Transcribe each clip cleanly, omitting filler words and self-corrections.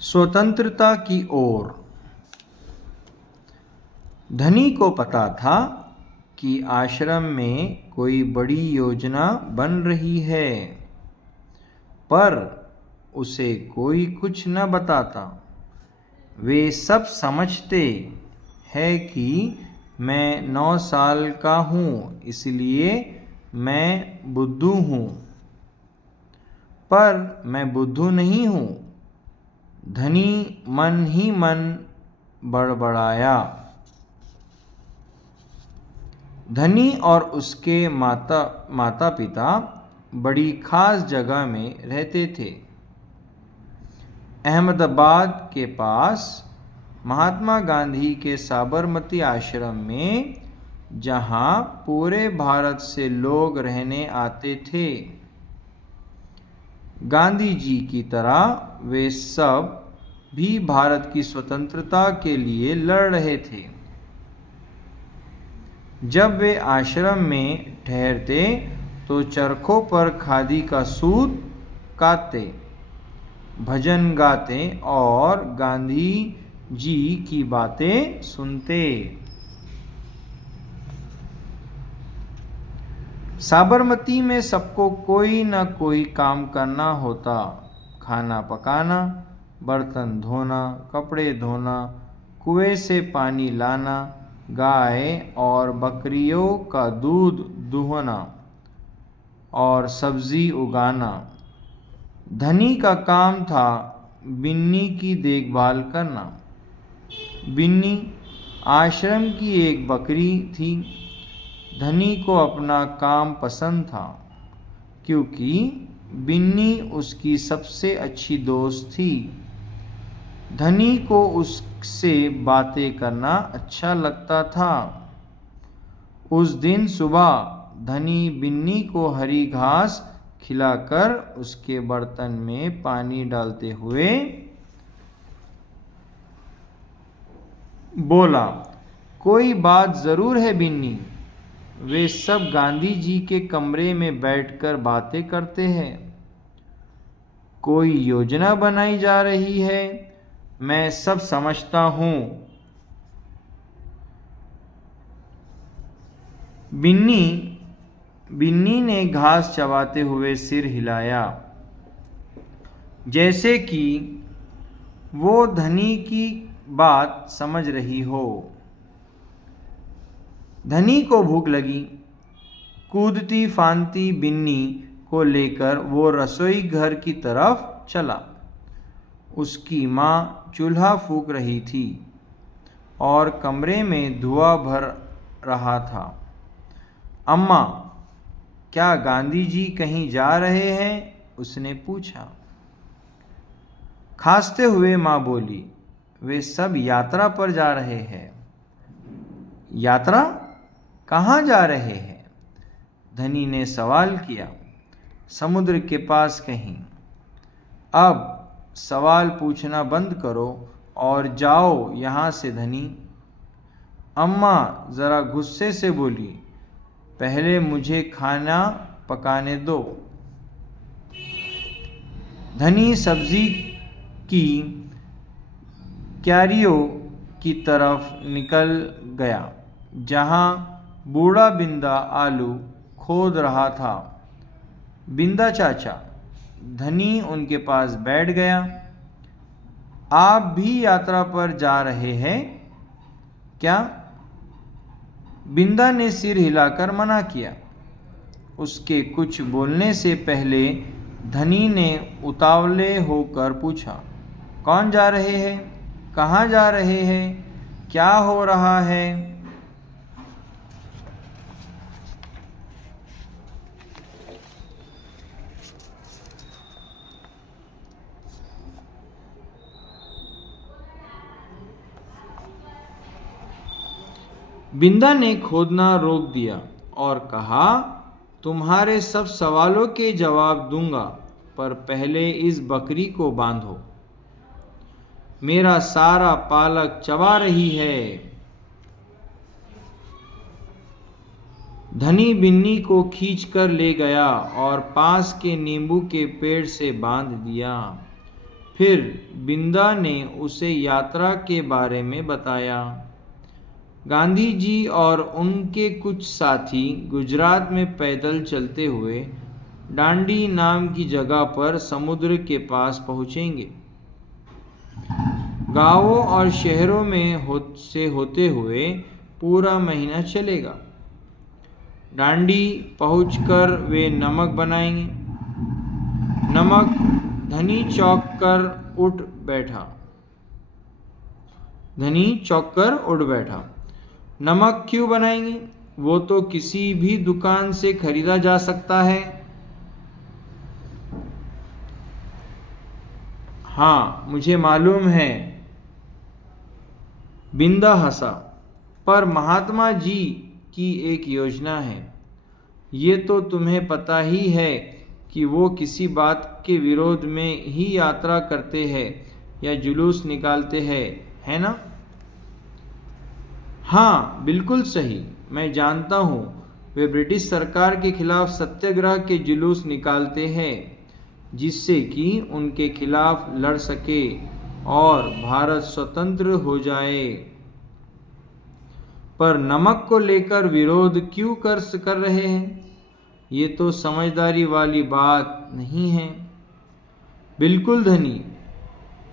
स्वतंत्रता की ओर। धनी को पता था कि आश्रम में कोई बड़ी योजना बन रही है, पर उसे कोई कुछ न बताता। वे सब समझते हैं कि मैं 9 साल का हूँ, इसलिए मैं बुद्धू हूँ। पर मैं बुद्धू नहीं हूँ, धनी मन ही मन बड़बड़ाया। धनी और उसके माता पिता बड़ी खास जगह में रहते थे। अहमदाबाद के पास महात्मा गांधी के साबरमती आश्रम में, जहां पूरे भारत से लोग रहने आते थे। गांधी जी की तरह वे सब भी भारत की स्वतंत्रता के लिए लड़ रहे थे। जब वे आश्रम में ठहरते तो चरखों पर खादी का सूत काटते, भजन गाते और गांधी जी की बातें सुनते। साबरमती में सबको कोई न कोई काम करना होता। खाना पकाना, बर्तन धोना, कपड़े धोना, कुएं से पानी लाना, गाय और बकरियों का दूध दुहना और सब्जी उगाना। धनी का काम था बिन्नी की देखभाल करना। बिन्नी आश्रम की एक बकरी थी। धनी को अपना काम पसंद था, क्योंकि बिन्नी उसकी सबसे अच्छी दोस्त थी। धनी को उससे बातें करना अच्छा लगता था। उस दिन सुबह धनी बिन्नी को हरी घास खिलाकर उसके बर्तन में पानी डालते हुए बोला, कोई बात जरूर है बिन्नी। वे सब गांधी जी के कमरे में बैठकर बातें करते हैं। कोई योजना बनाई जा रही है, मैं सब समझता हूँ। बिन्नी ने घास चबाते हुए सिर हिलाया, जैसे कि वो धनी की बात समझ रही हो। धनी को भूख लगी। कूदती फांदती बिन्नी को लेकर वो रसोई घर की तरफ चला। उसकी माँ चूल्हा फूंक रही थी और कमरे में धुआं भर रहा था। अम्मा, क्या गांधी जी कहीं जा रहे हैं? उसने पूछा। खांसते हुए माँ बोली, वे सब यात्रा पर जा रहे हैं। यात्रा? कहाँ जा रहे हैं? धनी ने सवाल किया। समुद्र के पास कहीं। अब सवाल पूछना बंद करो और जाओ यहाँ से धनी। अम्मा जरा गुस्से से बोली, पहले मुझे खाना पकाने दो। धनी सब्जी की क्यारियों की तरफ निकल गया, जहाँ बूढ़ा बिंदा आलू खोद रहा था। बिंदा चाचा, धनी उनके पास बैठ गया। आप भी यात्रा पर जा रहे हैं क्या? बिंदा ने सिर हिलाकर मना किया। उसके कुछ बोलने से पहले धनी ने उतावले होकर पूछा, कौन जा रहे हैं? कहाँ जा रहे हैं? क्या हो रहा है? बिंदा ने खोदना रोक दिया और कहा, तुम्हारे सब सवालों के जवाब दूंगा, पर पहले इस बकरी को बांधो। मेरा सारा पालक चबा रही है। धनी बिन्नी को खींचकर ले गया और पास के नींबू के पेड़ से बांध दिया। फिर बिंदा ने उसे यात्रा के बारे में बताया। गांधी जी और उनके कुछ साथी गुजरात में पैदल चलते हुए डांडी नाम की जगह पर समुद्र के पास पहुंचेंगे। गांवों और शहरों में से होते हुए पूरा महीना चलेगा। डांडी पहुंचकर वे नमक बनाएंगे। नमक धनी चौंक कर उठ बैठा। नमक क्यों बनाएंगे? वो तो किसी भी दुकान से खरीदा जा सकता है। हाँ, मुझे मालूम है। बिंदा हंसा। पर महात्मा जी की एक योजना है। ये तो तुम्हें पता ही है कि वो किसी बात के विरोध में ही यात्रा करते हैं या जुलूस निकालते हैं, है ना? हाँ, बिल्कुल सही। मैं जानता हूँ वे ब्रिटिश सरकार के खिलाफ सत्याग्रह के जुलूस निकालते हैं, जिससे कि उनके खिलाफ लड़ सके और भारत स्वतंत्र हो जाए। पर नमक को लेकर विरोध क्यों कर रहे हैं? ये तो समझदारी वाली बात नहीं है। बिल्कुल धनी।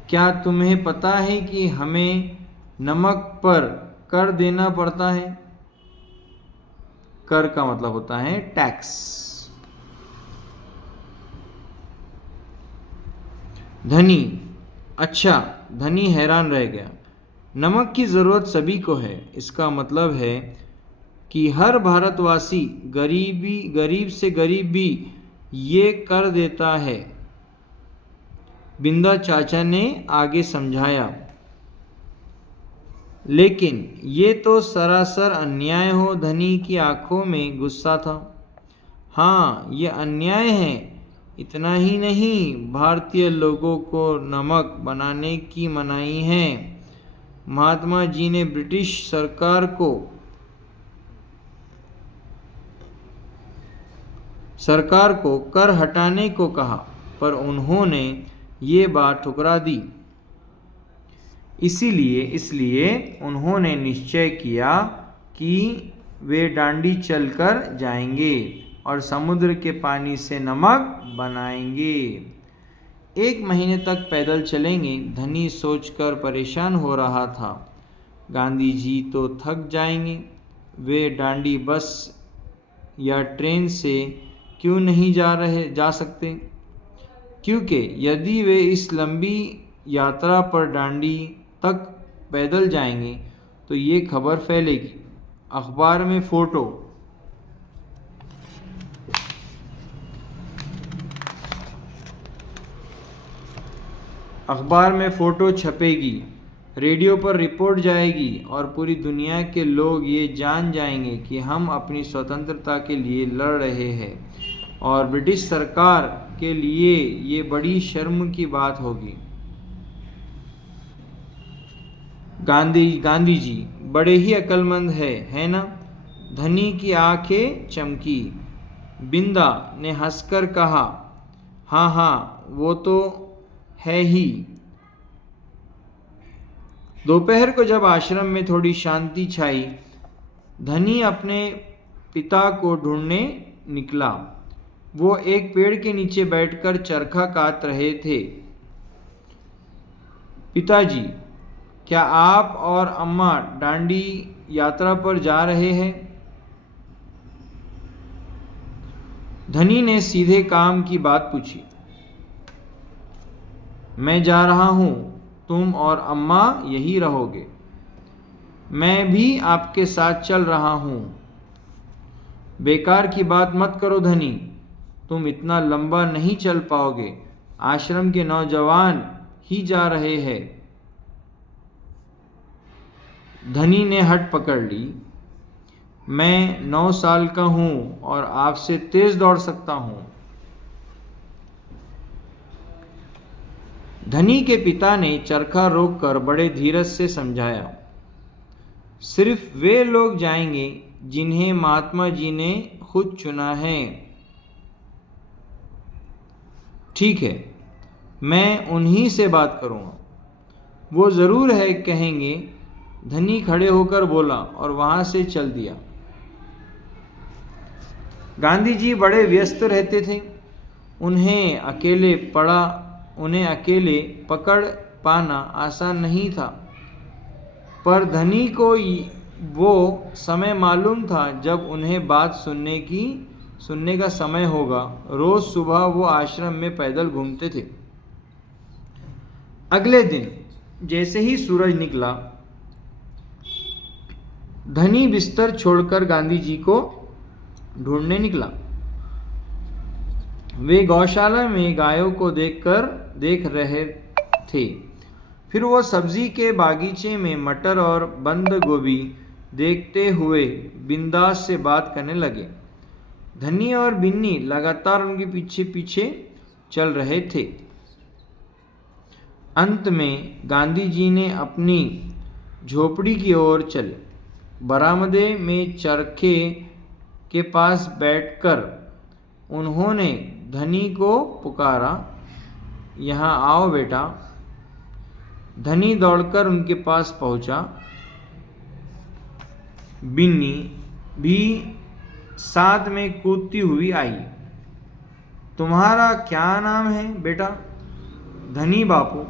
क्या तुम्हें पता है कि हमें नमक पर कर देना पड़ता है? कर का मतलब होता है टैक्स। धनी, अच्छा। धनी हैरान रह गया। नमक की ज़रूरत सभी को है। इसका मतलब है कि हर भारतवासी गरीब से गरीब भी ये कर देता है। बिंदा चाचा ने आगे समझाया। लेकिन ये तो सरासर अन्याय हो। धनी की आंखों में गुस्सा था। हाँ, ये अन्याय है। इतना ही नहीं, भारतीय लोगों को नमक बनाने की मनाही है। महात्मा जी ने ब्रिटिश सरकार को कर हटाने को कहा, पर उन्होंने ये बात ठुकरा दी। इसलिए उन्होंने निश्चय किया कि वे डांडी चलकर जाएंगे और समुद्र के पानी से नमक बनाएंगे। 1 महीने तक पैदल चलेंगे। धनी सोचकर परेशान हो रहा था। गांधी जी तो थक जाएंगे। वे डांडी बस या ट्रेन से क्यों नहीं जा सकते? क्योंकि यदि वे इस लंबी यात्रा पर डांडी तक पैदल जाएंगे तो ये खबर फैलेगी। अखबार में फ़ोटो छपेगी, रेडियो पर रिपोर्ट जाएगी और पूरी दुनिया के लोग ये जान जाएंगे कि हम अपनी स्वतंत्रता के लिए लड़ रहे हैं और ब्रिटिश सरकार के लिए ये बड़ी शर्म की बात होगी। गांधी जी बड़े ही अक्लमंद है ना? धनी की आंखें चमकी। बिंदा ने हंसकर कहा, हाँ, वो तो है ही। दोपहर को जब आश्रम में थोड़ी शांति छाई, धनी अपने पिता को ढूंढने निकला। वो एक पेड़ के नीचे बैठकर चरखा काट रहे थे। पिताजी, क्या आप और अम्मा डांडी यात्रा पर जा रहे हैं? धनी ने सीधे काम की बात पूछी। मैं जा रहा हूं। तुम और अम्मा यही रहोगे। मैं भी आपके साथ चल रहा हूं। बेकार की बात मत करो धनी। तुम इतना लंबा नहीं चल पाओगे। आश्रम के नौजवान ही जा रहे हैं। धनी ने हट पकड़ ली। मैं 9 साल का हूं और आपसे तेज दौड़ सकता हूं। धनी के पिता ने चरखा रोककर बड़े धीरज से समझाया। सिर्फ वे लोग जाएंगे जिन्हें महात्मा जी ने खुद चुना है। ठीक है, मैं उन्हीं से बात करूँगा। वो ज़रूर है, कहेंगे। धनी खड़े होकर बोला और वहाँ से चल दिया। गांधी जी बड़े व्यस्त रहते थे। उन्हें अकेले पकड़ पाना आसान नहीं था, पर धनी को वो समय मालूम था जब उन्हें बात सुनने का समय होगा। रोज सुबह वो आश्रम में पैदल घूमते थे। अगले दिन जैसे ही सूरज निकला, धनी बिस्तर छोड़कर गांधी जी को ढूंढने निकला। वे गौशाला में गायों को देख रहे थे। फिर वो सब्जी के बागीचे में मटर और बंद गोभी देखते हुए बिंदास से बात करने लगे। धनी और बिन्नी लगातार उनके पीछे पीछे चल रहे थे। अंत में गांधी जी ने अपनी झोपड़ी की ओर चले। बरामदे में चरखे के पास बैठकर उन्होंने धनी को पुकारा, यहाँ आओ बेटा। धनी दौड़कर उनके पास पहुंचा। बिन्नी भी साथ में कूदती हुई आई। तुम्हारा क्या नाम है बेटा? धनी बापू।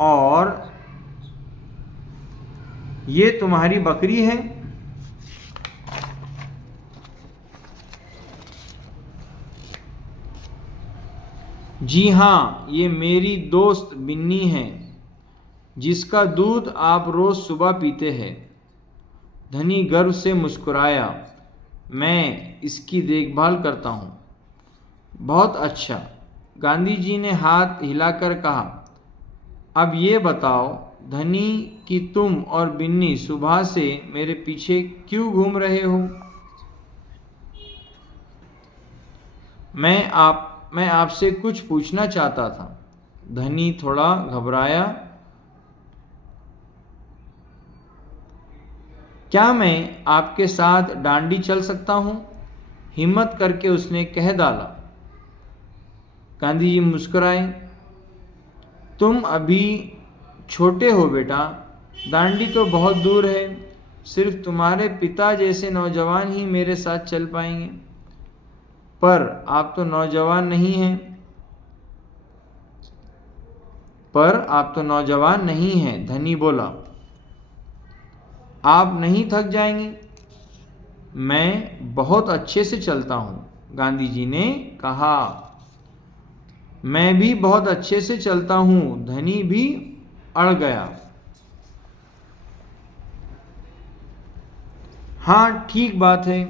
और ये तुम्हारी बकरी है? जी हाँ, ये मेरी दोस्त बिन्नी है, जिसका दूध आप रोज सुबह पीते हैं। धनी गर्व से मुस्कुराया। मैं इसकी देखभाल करता हूँ। बहुत अच्छा, गांधी जी ने हाथ हिलाकर कहा। अब ये बताओ धनी कि तुम और बिन्नी सुबह से मेरे पीछे क्यों घूम रहे हो? मैं आपसे कुछ पूछना चाहता था। धनी थोड़ा घबराया। क्या मैं आपके साथ डांडी चल सकता हूँ? हिम्मत करके उसने कह डाला। गांधी जी मुस्कुराए। तुम अभी छोटे हो बेटा, दांडी तो बहुत दूर है। सिर्फ तुम्हारे पिता जैसे नौजवान ही मेरे साथ चल पाएंगे। पर आप तो नौजवान नहीं हैं, धनी बोला। आप नहीं थक जाएंगे? मैं बहुत अच्छे से चलता हूँ, गांधी जी ने कहा। मैं भी बहुत अच्छे से चलता हूँ, धनी भी अड़ गया। हाँ, ठीक बात है,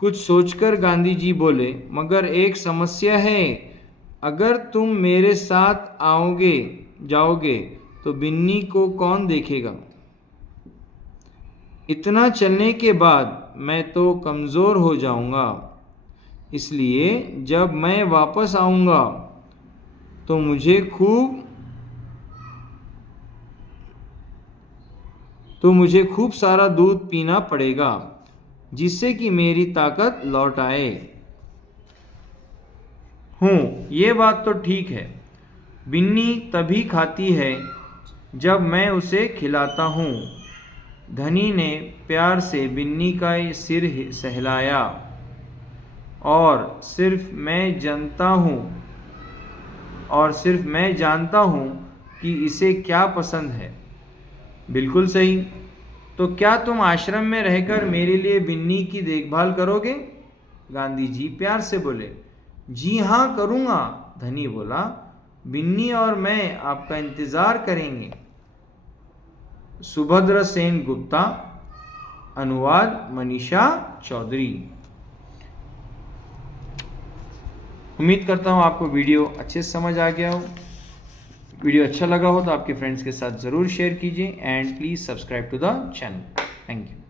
कुछ सोचकर गांधी जी बोले। मगर एक समस्या है। अगर तुम मेरे साथ जाओगे तो बिन्नी को कौन देखेगा? इतना चलने के बाद मैं तो कमज़ोर हो जाऊंगा। इसलिए जब मैं वापस आऊंगा तो मुझे खूब सारा दूध पीना पड़ेगा, जिससे कि मेरी ताकत लौट आए। ये बात तो ठीक है। बिन्नी तभी खाती है जब मैं उसे खिलाता हूँ। धनी ने प्यार से बिन्नी का सिर सहलाया। और सिर्फ मैं जानता हूँ कि इसे क्या पसंद है। बिल्कुल सही। तो क्या तुम आश्रम में रहकर मेरे लिए बिन्नी की देखभाल करोगे? गांधी जी प्यार से बोले। जी हाँ, करूँगा, धनी बोला। बिन्नी और मैं आपका इंतज़ार करेंगे। सुभद्र सेन गुप्ता, अनुवाद मनीषा चौधरी। उम्मीद करता हूँ आपको वीडियो अच्छे से समझ आ गया हो। वीडियो अच्छा लगा हो तो आपके फ्रेंड्स के साथ ज़रूर शेयर कीजिए and please subscribe to the channel. Thank you.